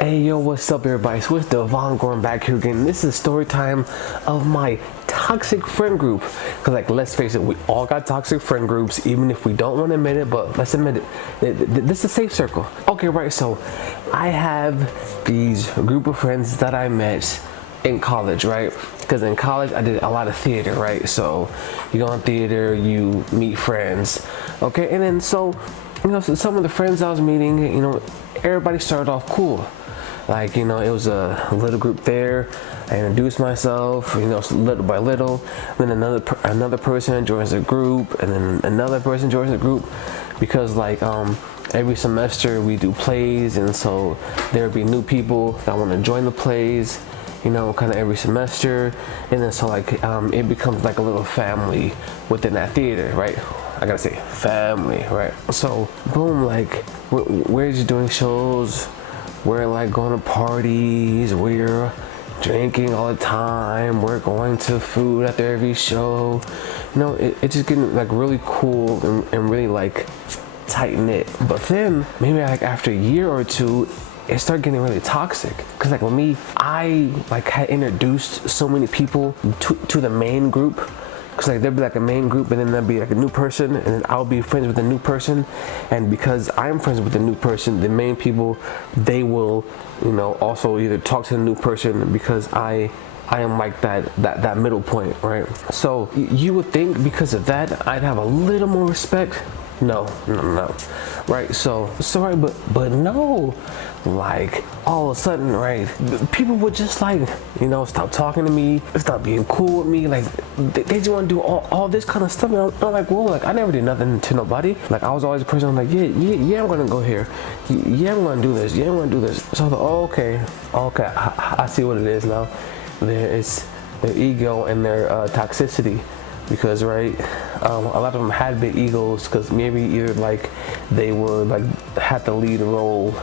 Hey yo, what's up everybody? So it's Devone going back here again. This is story time of my toxic friend group. Cause like, let's face it, we all got toxic friend groups, even if we don't want to admit it, but let's admit it. This is a safe circle. Okay, right, so I have these group of friends that I met in college, right? Because in college I did a lot of theater, right? So you go in theater, you meet friends, okay? And then so some of the friends I was meeting, everybody started off cool. Like, it was a little group there. I introduced myself, little by little. Then another person joins the group, and then another person joins the group, because like every semester we do plays, and so there'll be new people that want to join the plays, kind of every semester. And then so like it becomes like a little family within that theater, right? I gotta say family, right? So boom, like we're just doing shows. We're like going to parties, we're drinking all the time, we're going to food after every show. It's just getting like really cool and really like tight knit. But then maybe like after a year or two, it started getting really toxic. Cause like with me, I like had introduced so many people to the main group. Cause like there'd be like a main group, and then there'd be like a new person, and then I'll be friends with a new person. And because I'm friends with the new person, the main people, they will, also either talk to the new person, because I am like that middle point, right? So you would think because of that I'd have a little more respect. No, right? So sorry, but no, like all of a sudden, right? People would just like, stop talking to me, stop being cool with me. Like they just want to do all this kind of stuff. And I'm like, well, like I never did nothing to nobody. Like I was always a person. I'm like, yeah, I'm gonna go here. Yeah, I'm gonna do this. Yeah, I'm gonna do this. So I thought, oh, okay, I see what it is now. There is their ego and their toxicity. Because right, a lot of them had big egos, because maybe either like they were like had to lead a role,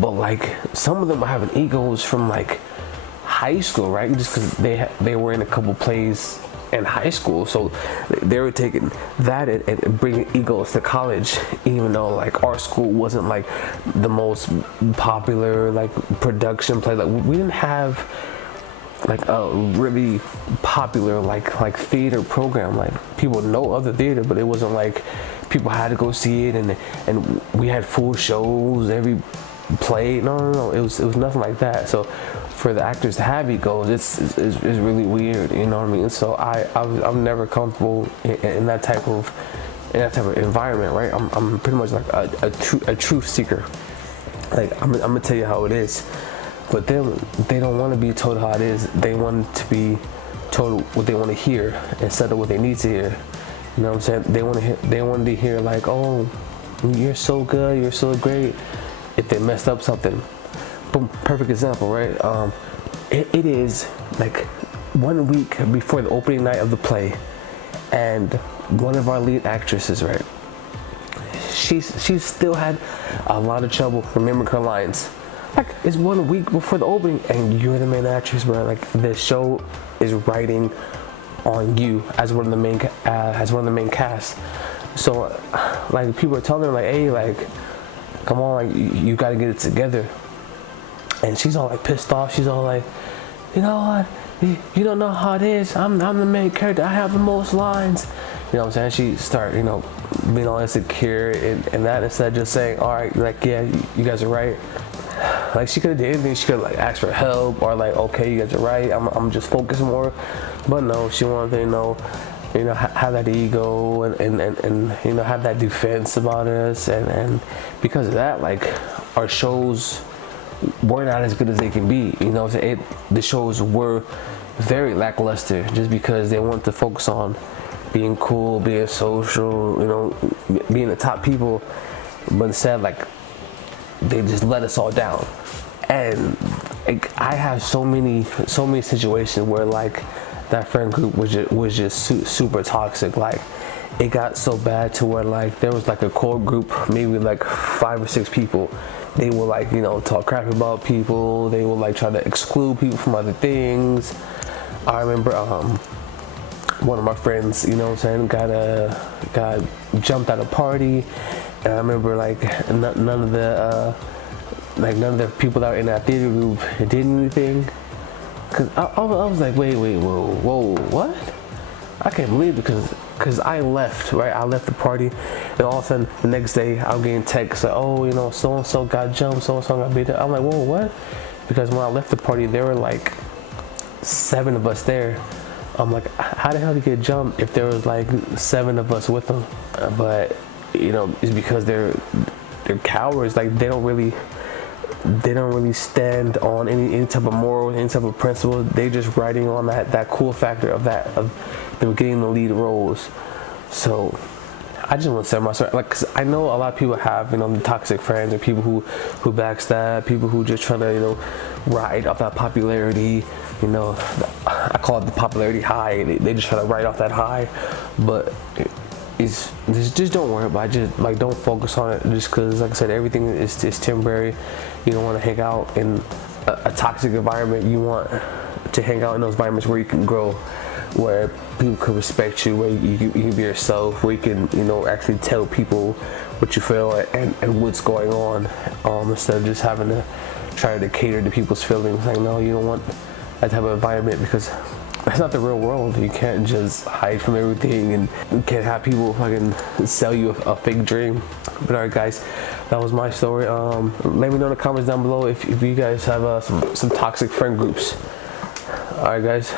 but like some of them were having egos from like high school, right? Just because they were in a couple plays in high school, so they were taking that and bringing egos to college, even though like our school wasn't like the most popular like production play. Like we didn't have like a really popular like theater program. Like people know other theater, but it wasn't like people had to go see it, and we had full shows every play. No, it was nothing like that. So for the actors to have egos, it's really weird, you know what I mean? So I'm never comfortable in that type of environment, right? I'm pretty much like a truth seeker. Like I'm gonna tell you how it is. But then they don't want to be told how it is. They want to be told what they want to hear instead of what they need to hear. You know what I'm saying? They wanted to hear like, oh, you're so good, you're so great. If they messed up something, boom, perfect example, right? It is like 1 week before the opening night of the play, and one of our lead actresses, right? She still had a lot of trouble remembering her lines. Like it's 1 week before the opening, and you're the main actress, bro. Like the show is writing on you as one of the main cast. So like people are telling her like, hey, like come on, like you got to get it together. And she's all like pissed off. She's all like, you know what? You don't know how it is. I'm the main character. I have the most lines. You know what I'm saying? She start being all insecure and that, instead of just saying, all right, like yeah, you guys are right. Like she could have did anything. She could have like asked for help, or like, okay, you guys are right. I'm just focused more. But no, she wanted to have that ego and have that defense about us, and because of that, like our shows were not as good as they can be. The shows were very lackluster just because they wanted to focus on being cool, being social, being the top people, but instead like they just let us all down. And like, I have so many situations where like that friend group was just super toxic. Like it got so bad to where like there was like a core group, maybe like 5 or 6 people. They would like talk crap about people. They would like try to exclude people from other things. I remember one of my friends, got jumped at a party, and I remember like none of the like none of the people that were in that theater group did anything. Cause I was like, wait, whoa, what? I can't believe it, because I left, right? I left the party, and all of a sudden the next day I'm getting texts like, oh, you know, so and so got jumped, so and so got beat up. I'm like, whoa, what? Because when I left the party, there were like 7 of us there. I'm like, how the hell did he get jumped if there was like 7 of us with them? But you know, it's because they're cowards. Like they don't really stand on any type of moral, any type of principle. They just riding on that cool factor of them getting the lead roles. So I just want to say myself, like, cause I know a lot of people have, you know, toxic friends, or people who backstab, people who just try to, you know, ride off that popularity. You know, I call it the popularity high. They just try to ride off that high, but just don't worry about it. Just like don't focus on it, just because, like I said, everything is temporary. You don't want to hang out in a toxic environment. You want to hang out in those environments where you can grow, where people can respect you, where you can be yourself, where you can, you know, actually tell people what you feel and what's going on, instead of just having to try to cater to people's feelings. Like, no, you don't want that type of environment, because that's not the real world. You can't just hide from everything, and you can't have people fucking sell you a fake dream. But alright guys, that was my story. Let me know in the comments down below if you guys have some toxic friend groups. Alright guys.